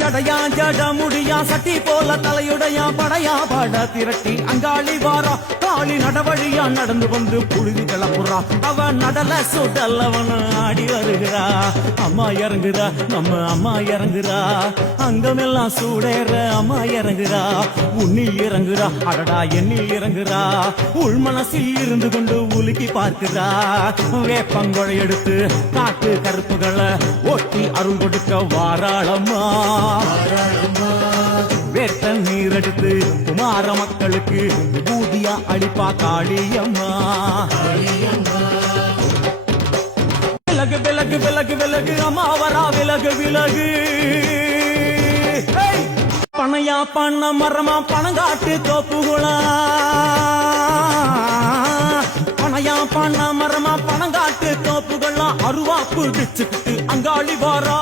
ஜடையா ஜட முடியா சட்டி போல தலையுடையா படையா பட திரட்டி அங்காளி வாரா காளி நடவழியா நடந்து வந்து புழுதி கிளப்புறா அவ நடல சுடல்லவன ஆடி வருகிறா அம்மா இறங்குறா நம்ம அம்மா இறங்குறா அங்கமெல்லாம் சூடேற அம்மா இறங்குறா உன்னில் இறங்குறா அடடா எண்ணில் இறங்குறா உள் மனசில் இருந்து கொண்டு உலுக்கி பார்க்கிறா வேப்பங்கொழை எடுத்து காட்டு கருப்புகளை ஒட்டி அருள் கொடுக்க வாராளம்மா வேட்ட நீர் எடுத்து குமார மக்களுக்கு பூதியா அளிப்பா காளியம்மா விலகு விலகு விலகு விலகு அம்மா வரா விலகு விலகு பனையா பண்ண மரமா பணங்காட்டு தோப்புகுளா பனையா பண்ண மரமா பணங்காட்டு தோப்புகளா அருவா புடிச்சுக்கிட்டு அங்காளி வாரா